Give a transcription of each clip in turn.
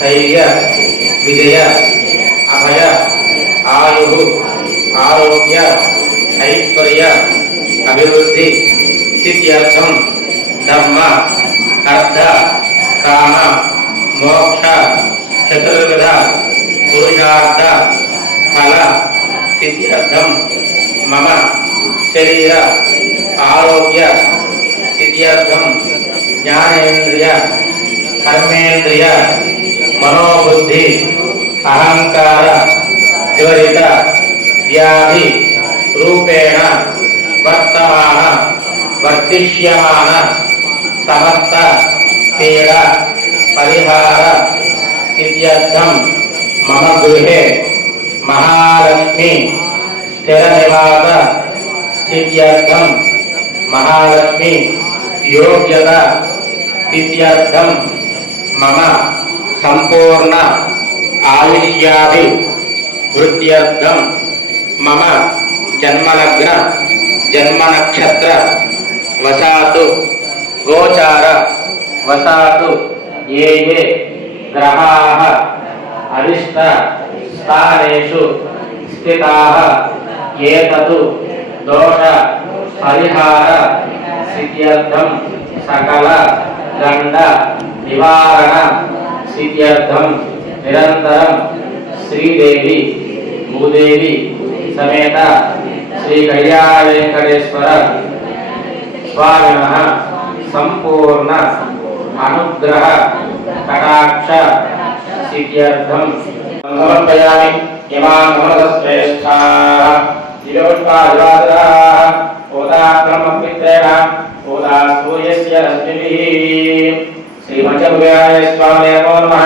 धैर्य विजय अभय आयु आरोग्य ऐश्वर्य अभिवृद्धि सिद्ध्यर्थम धर्म अर्थ काम मोक्ष चतुर्विध पुरुषार्थ फल सिद्ध्यर्थम मम शरीर आरोग्य सिद्ध्यर्थम ज्ञानेन्द्रिय कर्मेन्द्रिय मनोबुद्धि अहंकार ज्वरित व्याधि रूपेण वर्तमान वर्तिष्यमान समस्त पीड़ा परिहार सिद्ध्यर्थम मम गृहे महालक्ष्मी स्थिर निवास सिद्ध्यर्थम महालक्ष्मी योग्यता सिद्ध्यर्थम मम संपूर्ण आयुष्याभिवृद्ध्यर्थम मम जन्मलग्न जन्मनक्षत्र वसातु गोचार वसातु ये ये ग्रहाः अरिष्ट स्थानेषु स्थिताः एततु दोष परिहार सिद्ध्यर्थम सकल गंड निवारण सिद्ध्यर्थम निरंतरम श्रीदेवी भूदेवी समेत श्री कल्याण वेंकटेश्वर स्वामिनः संपूर्ण अनुग्रह कटाक्ष सिद्ध्यर्थम समर्पयामि इमां श्रेष्ठाः दिव्यपुष्पादिवासराः ओदा ब्रह्मपित्रेण ओदा सूर्यस्य रश्मिभिः श्रीमञ्चभुव्याय स्वामिने नमो नमः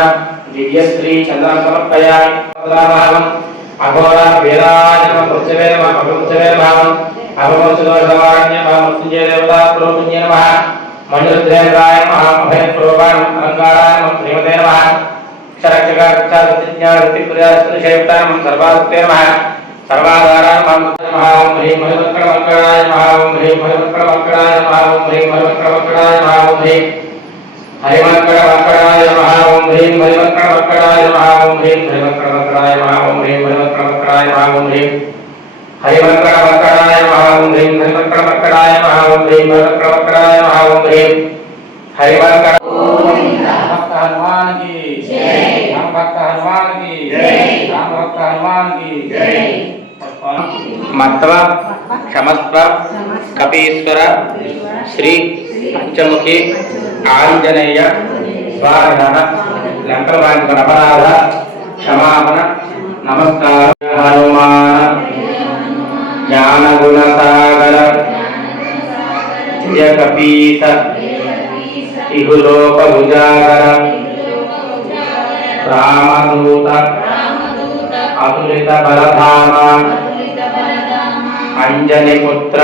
दिव्यश्री चन्द्रं समर्पयामि अघोर वेदाय नमः पुरुषवे नमः पुरुषवे नमः अभवसुदोषवाण्य मृत्युंजय देवता पुरुषुंजय नमः मणिरुद्रेन्द्राय नमः अभयप्रोपान अलंकाराय नमः श्रीमते नमः क्षरक्षकाक्षादिज्ञानृत्तिप्रजास्तुनिषेविताय नमः सर्वादित्ये नमः सर्वाधाराय नमः ओम ह्रीं मणिवक्त्रवक्त्राय नमः ओम ह्रीं मणिवक्त्रवक्त्राय नमः ओम ह्रीं मणिवक्त्रवक्त्राय नमः ओम ह्रीं हरिवक्त्रवक्त्राय नमः ओम ह्रीं हरिवक्त्रवक्त्राय नमः ओम ह्रीं हरिवक्त्रवक्त्राय नमः ओम ह्रीं हरिवक्त्रवक्त्राय नमः ओम ह्रीं हरिवक्त्रवक्त्राय नमः ओम ह्रीं हरिवक्त्रवक्त्राय नमः ओम ह्रीं हरिवक्त्रवक्त्राय नमः ओम ह्रीं हरिवक्त्र भक्त हनुमान की जय राम भक्त हनुमान की जय राम भक्त हनुमान की जय मत्व क्षमस्व कपीश्वर श्री पंचमुखी आंजनेय स्वामिनः लंकवांकरपराध क्षमापण नमस्कार हनुमान ज्ञान गुण सागर जय कपीस इहुलोक उजागर रामदूत अतुलित बलधामा अंजनी पुत्र